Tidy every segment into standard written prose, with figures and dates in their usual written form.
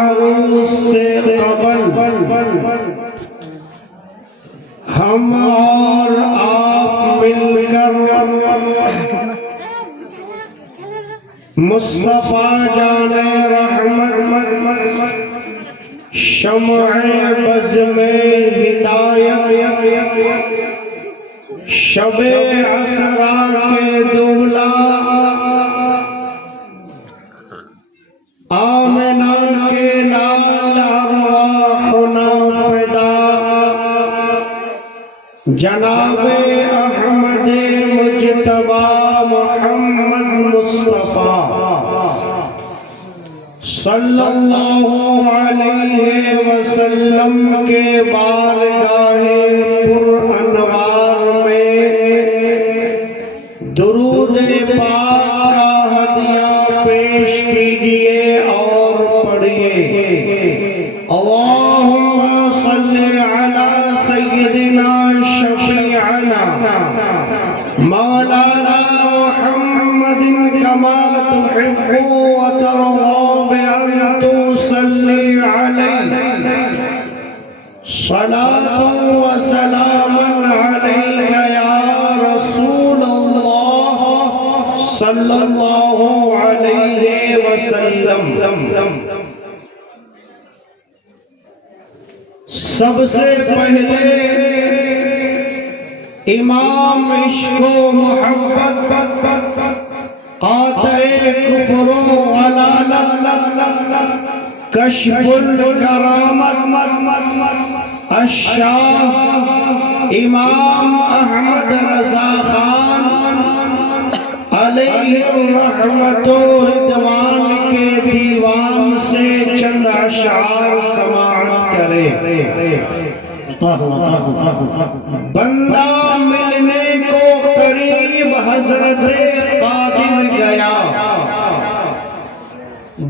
عروس سے قبل ہم اور آپ مل کر مصطفیٰ جان رحمت شمع بز میں ہدایت شب اسرا کے دولا آمنہ کے لال ارواحنا فدا جناب احمد مجتبی محمد مصطفیٰ صلی اللہ علیہ وسلم کے بارگاہ پر انوار میں درود پاک کا ہدیہ پیش کیجئے اور پڑھیے اللہم صلی علی سیدنا شفیعنا مولانا محمد کما تحب وترضى بأن تصلي عليه صلاة وسلاما عليك يا رسول الله صلى الله عليه وسلم. سب سے پہلے امام عشق و محبت قاطع کفر و ضلالت کشف الکرامت الشاہ امام احمد رضا خان علیہ الرحمت و رضوان کے دیوان سے چند اشعار سماعت کرے. بندہ ملنے کو قریب حضرت قادر گیا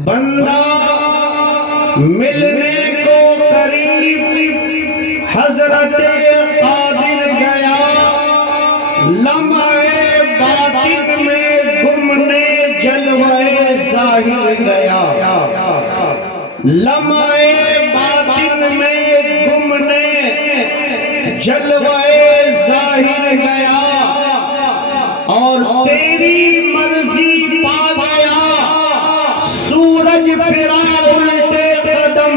بندہ ملنے کو قریب حضرت قادر گیا لمحے باطن میں گمنے جلوے ظاہر گیا لمحے باطن میں گمنے جلوے ظاہر گیا اور تیری مرضی پا گیا سورج پھرا الٹے قدم.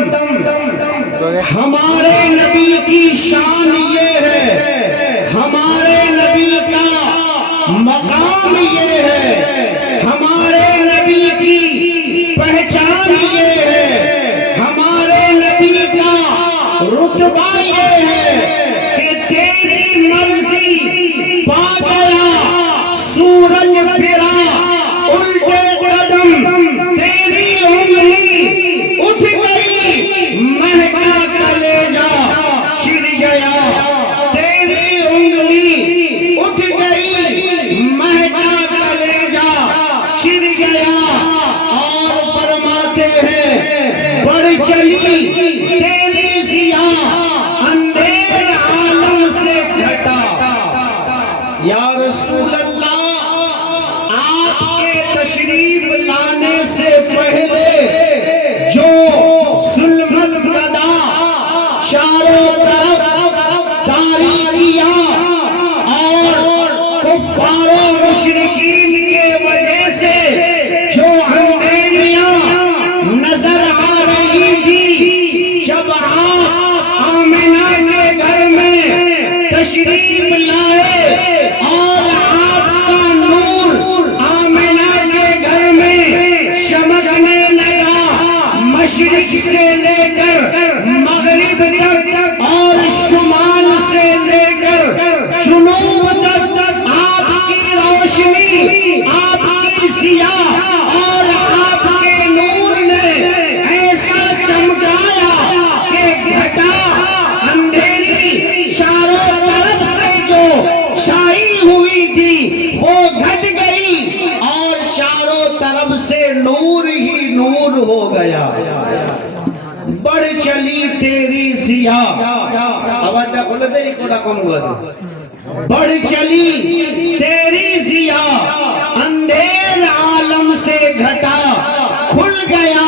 ہمارے نبی کی شان یہ ہے ہمارے نبی کا مقام یہ ہے ہمارے نبی کی پہچان یہ ہے ہمارے نبی کا رتبہ یہ ہے کہ تیری مرضی پا گیا سورج پھرا الٹے قدم تیری انگلی اٹھ گئی مہکا کلیجہ چھڑ گیا تیری انگلی اٹھ گئی مہکا کلیجہ چھڑ گیا اور فرماتے ہیں بڑھ چلی تیری ضیا اندھیر عالم سے گھٹا. یا رسول اللہ آپ کے تشریف لانے سے پہلے جو ظلمت گدا چاروں طرف تاریکیاں اور کفار و مشرکین کے وجہ سے جو اندھیریاں نظر آ رہی تھی جب آپ آمنہ کے گھر میں تشریف لائے اور آپ کا نور آمنہ کے گھر میں چمکنے لگا مشرق سے لے کر مغرب تک اور شمال سے لے کر جنوب تک آپ کی روشنی آپ کی ضیا اور آپ کے نور نے ایسا چمکایا کہ گھٹا اندھیری چاروں طرف سے جو چھائی ہوئی تھی وہ گھٹ گئی اور چاروں طرف سے نور ہی نور ہو گیا. بڑھ چلی تیری ضیا آوازটা খুলে দে কোটা কম করে দে. بڑھ چلی تیری ضیا اندھیر عالم سے گھٹا کھل گیا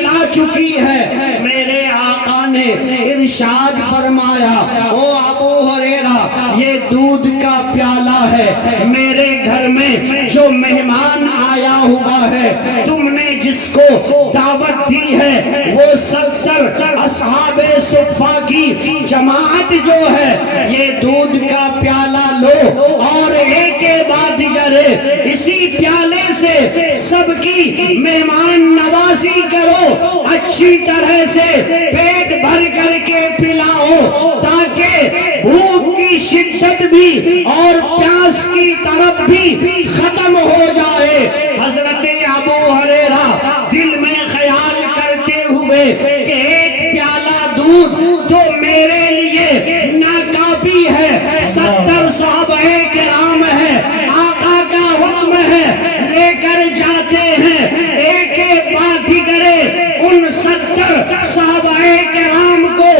لا چکی ہے۔ میرے آقا نے ارشاد فرمایا او ابو ہریرہ یہ دودھ کا پیالہ ہے، میرے گھر میں جو مہمان آیا ہوا ہے تم نے جس کو دعوت دی ہے وہ 70 اصحاب صفہ کی جماعت جو ہے یہ دودھ کا پیالہ لو اور ایک کے بعد دیگر اسی پیالے سے سب کی مہمان نوازی کرو، اچھی طرح سے پیٹ بھر کر کے پلاؤ تاکہ بھوک کی شدت بھی اور پیاس کی طرف بھی ختم ہو جائے۔ حضرت ابو ہریرہ دل میں خیال کرتے ہوئے کہ ایک پیالہ دودھ تو میرے لیے ناکافی ہے، 70 صحابہ کرام ہے، آقا کا حکم ہے، لے کر جاتے ہیں ایک ایک بات کرے ان 70 صحابہ کرام کو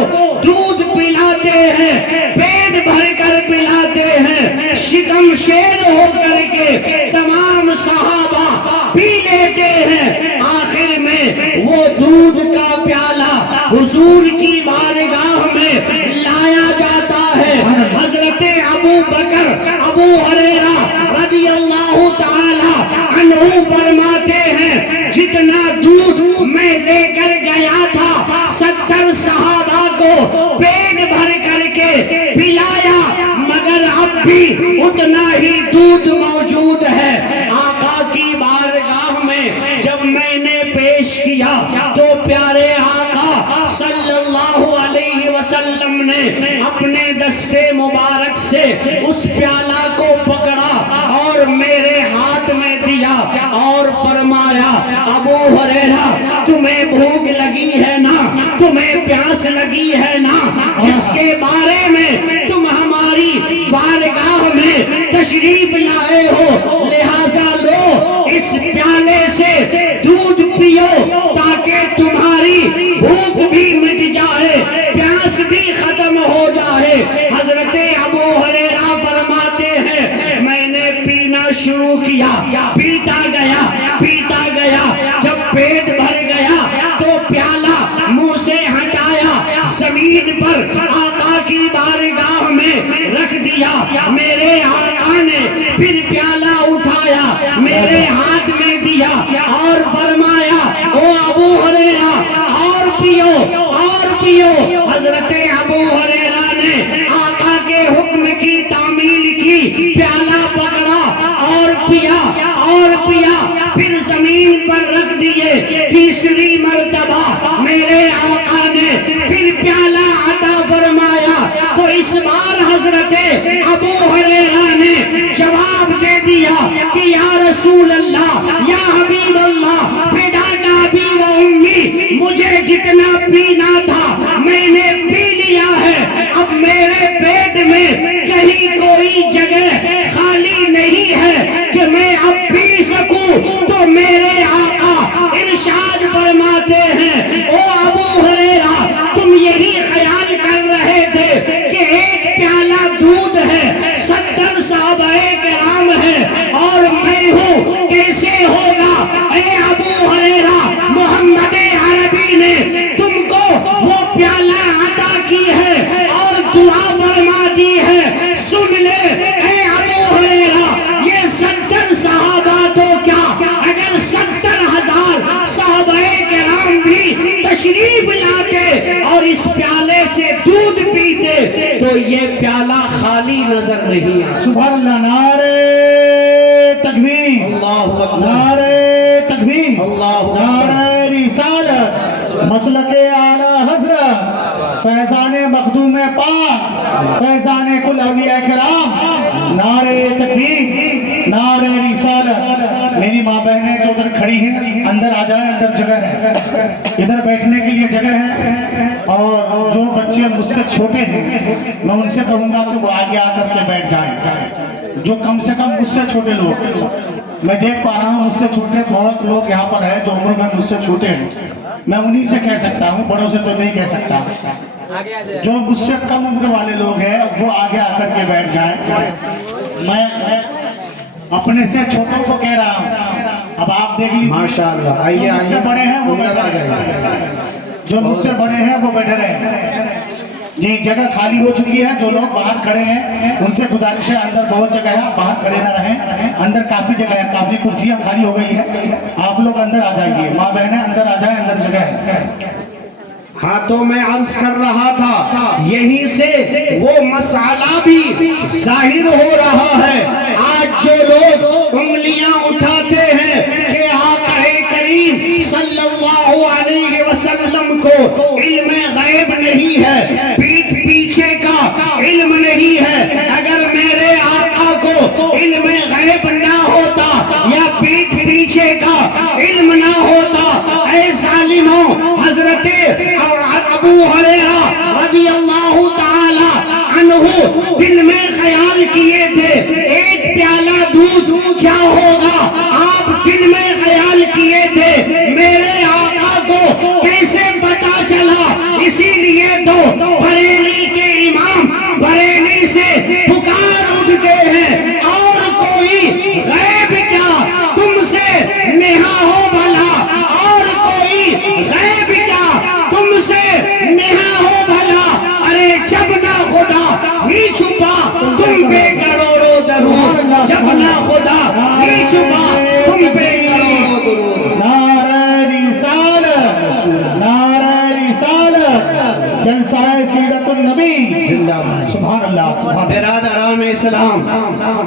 دودھ پلاتے ہیں، پیٹ بھر کر پلاتے ہیں، شکم شیر ہو کر کے تمام صحابہ پی لیتے ہیں۔ آخر میں وہ دودھ کا پیالہ حضور کی بارگاہ میں لایا جاتا ہے۔ حضرت ابو بکر ابو ہریرہ رضی اللہ تعالی عنہ فرماتے ہیں جتنا دودھ میں لے کر گیا تھا 70 صحابہ کو پیٹ بھر کر کے پلایا، مگر اب بھی اتنا ہی دودھ موجود ہے۔ آقا کی بارگاہ میں جب میں نے پیش کیا تو پیارے آقا صلی اللہ علیہ وسلم نے اپنے دستے مبارک سے اس پیالہ کو پکڑا اور میرے ہاتھ میں دیا اور فرمایا ابو ہریرہ تمہیں بھوک لگی ہے نا، تمہیں پیاس لگی ہے نا، جس کے بارے میں تم ہماری بارگاہ میں تشریف لائے ہو، لہذا لو اس پیالے سے دودھ پیو تاکہ تمہاری بھوک بھی مٹ جائے، پیاس بھی ختم ہو جائے۔ حضرت ابو ہریرہ فرماتے ہیں میں نے پینا شروع کیا، پیتا گیا، جب پیٹ بھر گیا تو پیالہ منہ سے ہٹایا، زمین پر آقا کی بارگاہ میں رکھ دیا۔ میرے آقا نے پھر پیالہ اٹھایا، میرے ہاتھ میں دیا اور فرمایا او ابو ہریرہ اور پیو اور پیو۔ حضرت ابو ہریرہ نے آقا کے حکم کی تعمیل کی، پیالہ پکڑا اور پیا اور پیا، پھر زمین پر رکھ دیے۔ تیسری مرتبہ میرے آقا نے پھر پیالہ عطا فرمایا تو اس بار حضرت ابو ہریرہ نے جواب دے دیا کہ یا رسول اللہ یا حبیب اللہ فداک ابی و امی، مجھے جتنا پینا تھا میں نے پی لیا ہے، اب میرے پیٹ میں کہیں کوئی جگہ خالی نہیں ہے کہ میں اب پی سکوں۔ تو میرے آقا ارشاد فرماتے ہیں او ابو ہریرہ تم یہی خیال کر رہے تھے کہ ایک پیالہ دودھ ہے، 70 صحابہ کرام ہے اور میں ہوں، کیسے ہوگا؟ اے ابو ہریرہ محمد عربی نے تم کو وہ پیالہ عطا کی ہے اور دعا فرما دی ہے، سن لے اے ابو ہریرہ یہ 70 صحابہ تو کیا اگر 70,000 صحابہ کرام بھی تشریف لاتے اور اس پیالے سے دودھ پیتے تو یہ پیالہ خالی نظر نہیں آتا۔ سبحان اللہ، نعرہ تکبیر، اللہ اکبر، نعرہ تکبیر، اللہ اکبر، نعرہ رسالت، مسلک اعلی حضرت، فیضان مخدوم پاک، فیضان کل اولیاء کرام، نعرہ تکبیر، نعرہ رسالت۔ میری ماں بہنیں جو ادھر کھڑی ہیں اندر آ جائیں، اندر جگہ ہے، ادھر بیٹھنے کے لیے جگہ ہے، اور جو بچے مجھ سے چھوٹے ہیں میں ان سے کہوں گا کہ وہ آگے آ کر کے بیٹھ جائیں، جو کم سے کم مجھ سے چھوٹے لوگ، میں دیکھ پا رہا ہوں مجھ سے چھوٹے بہت لوگ یہاں پر ہیں جو عمر میں مجھ سے چھوٹے ہیں، میں انہی سے کہہ سکتا ہوں، بڑوں سے تو نہیں کہہ سکتا۔ جو مجھ سے کم عمر والے لوگ ہیں وہ آگے آ کر کے بیٹھ جائیں۔ میں اپنے سے چھوٹوں کو کہہ رہا ہوں اب آپ دیکھ لیجیے ماشاءاللہ آئیے جو مجھ سے آئیے بڑے ہیں وہ اندر بیٹھے آ رہیں جائیے جو مجھ سے بڑے ہیں وہ بیٹھے رہیں جی جگہ خالی ہو چکی ہے جو لوگ باہر کھڑے ہیں ان سے گزارش ہے اندر بہت جگہ ہے باہر کھڑے نہ رہیں اندر کافی جگہ ہے کافی کرسیاں خالی ہو گئی ہیں آپ لوگ اندر آ جائیے ماں بہنیں اندر آ جائیں اندر جگہ ہے ہاں تو میں عرض کر رہا تھا یہیں سے وہ مسئلہ بھی ظاہر ہو رہا ہے آج جو لوگ انگلیاں اٹھاتے ہیں کہ آقا کریم صلی اللہ علیہ وسلم کو علم غیب نہیں ہے پیٹھ پیچھے کا علم نہیں ہے اگر میرے آقا کو علم غیب نہ ہوتا یا پیٹھ پیچھے کا علم نہ ہوتا اے ظالموں حضرت ابو ہریرہ رضی اللہ تعالی عنہ دل میں خیال کیے تھے ایک پیالہ دودھ کیا ہوگا آپ دل میں خیال کیے تھے میرے آقا کو کیسے پتا چلا اسی لیے تو بریلی کے امام بریلی سے پکار اٹھتے ہیں اور کوئی غیب کیا تم سے نہا ہو بھلا اور کوئی غیب کیا تم سے نہا ہو بھلا ارے جب نہ خدا ہی چھپا تم پہ کروڑوں درود جب نہ خدا ہی چھپا تم پہ کروڑوں درود نعرہ رسالت نعرہ رسالت جلسہ سیرت النبی زندہ باد سبحان اللہ سبحان اللہ برادران اسلام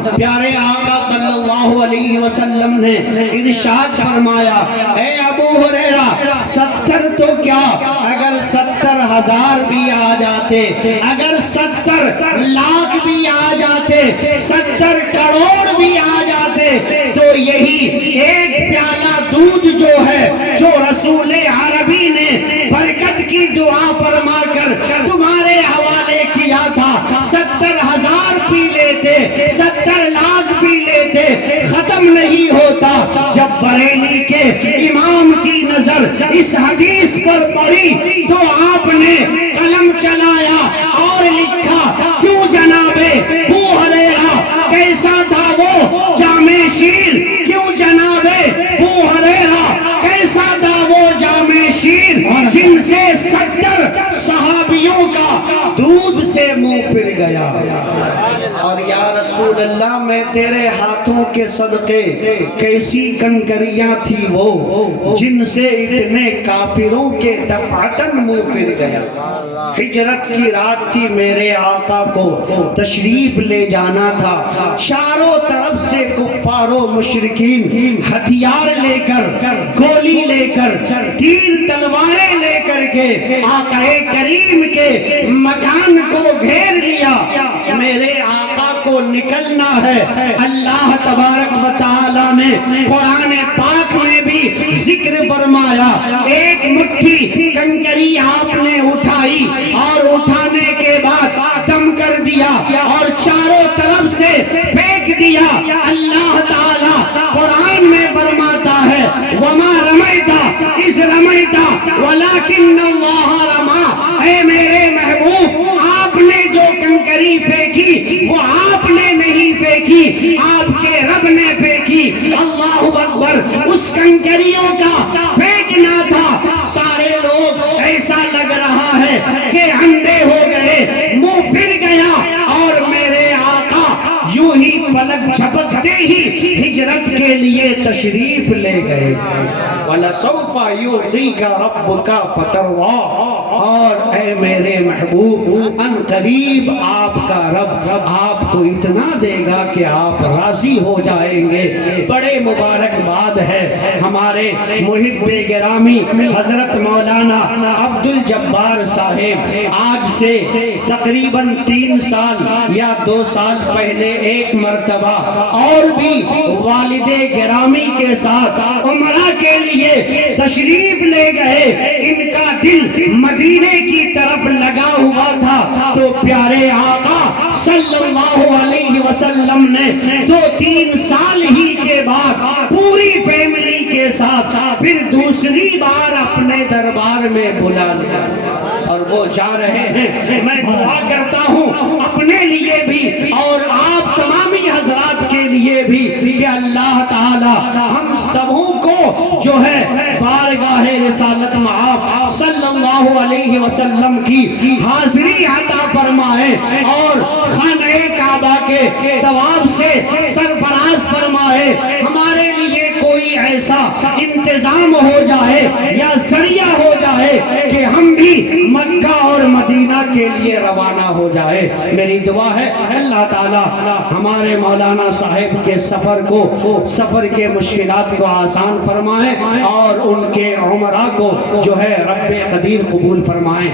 پیارے آقا صلی اللہ علیہ وسلم نے ارشاد فرمایا اے ابو ہریرہ 70 تو کیا اگر 70,000 بھی آ جاتے اگر 70 لاکھ بھی آ جاتے 70 کروڑ بھی آ جاتے تو یہی ایک پیالہ دودھ جو ہے جو رسول عربی نے برکت کی دعا فرما کر تمہارے حوالے کیا تھا 70,000 پی لیتے 70 لاکھ پی لیتے ختم نہیں ہوتا جب بریلی کے امام کی نظر اس حدیث پر پڑی تو آپ نے قلم چلایا اور لکھا کیوں جناب ابو ہریرہ کیسا تھا وہ جامع شیر کیوں جناب ابو ہریرہ کیسا تھا وہ جامع شیر جن سے 70 صحابیوں کا دودھ سے منہ پھر گیا اور یا رسول اللہ میں تیرے ہاتھوں کے صدقے کیسی کنکریاں تھی وہ جن سے اتنے کافروں کے دفعتاً منہ پھر گیا ہجرت کی رات تھی میرے آقا کو تشریف لے جانا تھا چاروں طرف سے کفار و مشرکین ہتھیار لے کر گولی لے کر تیر تلواریں لے کر کے آقا کریم کے مکان کو گھیر لیا میرے آقا کو نکلنا ہے اللہ تبارک و تعالی نے قرآن پاک میں بھی ذکر فرمایا ایک مٹھی کنکری آپ نے اٹھائی اور اٹھانے کے بعد دم کر دیا اور چاروں طرف سے پھینک دیا اللہ تعالی قرآن میں فرماتا ہے وما رمیتا اس رمیتا ولیکن اللہ رما اے میرے محبوب آپ نے جو کنکری پھینکی وہ آپ نے نہیں پھینکی آپ کے رب نے پھینکی اللہ اکبر اس کنکریوں کا پھینکنا تھا سارے لوگ ایسا لگ رہا ہے کہ اندھے ہو گئے منہ پھر گیا اور میرے آقا یوں ہی پلک جھپکتے ہی ہجرت کے لیے تشریف لے گئے وَلَسَوْفَ يُعْطِيكَ رَبُّكَ فَتَرْضَىٰ اور اے میرے محبوب ان قریب آپ کا رب آپ کو اتنا دے گا کہ آپ راضی ہو جائیں گے بڑے مبارکباد ہے ہمارے محب گرامی حضرت مولانا عبد الجبار صاحب آج سے تقریباً 3 سال یا 2 سال پہلے ایک مرتبہ اور بھی والد گرامی کے ساتھ عمرہ کے لیے تشریف لے گئے ان کا دل مدینے کی طرف لگا ہوا تھا تو پیارے آقا صلی اللہ علیہ وسلم نے 2-3 سال ہی کے بعد پوری فیملی کے ساتھ پھر دوسری بار اپنے دربار میں بلا لیا اور وہ جا رہے ہیں میں دعا کرتا ہوں اپنے لیے بھی اور آپ تمامی حضرات کے لیے بھی کہ اللہ تعالی ہم سبوں وسلم کی حاضری عطا فرمائے اور خانہ کعبہ کے طواف سے سرفراز فرمائے. ہمارے لیے کوئی ایسا انتظام ہو جائے یا ذریعہ ہو جائے کہ ہم بھی مکہ اور مدینہ کے لیے روانہ ہو جائے. میری دعا ہے اللہ تعالی ہمارے مولانا صاحب کے سفر کے مشکلات کو آسان فرمائے اور ان کے عمرہ کو جو ہے رب قدیر قبول فرمائے.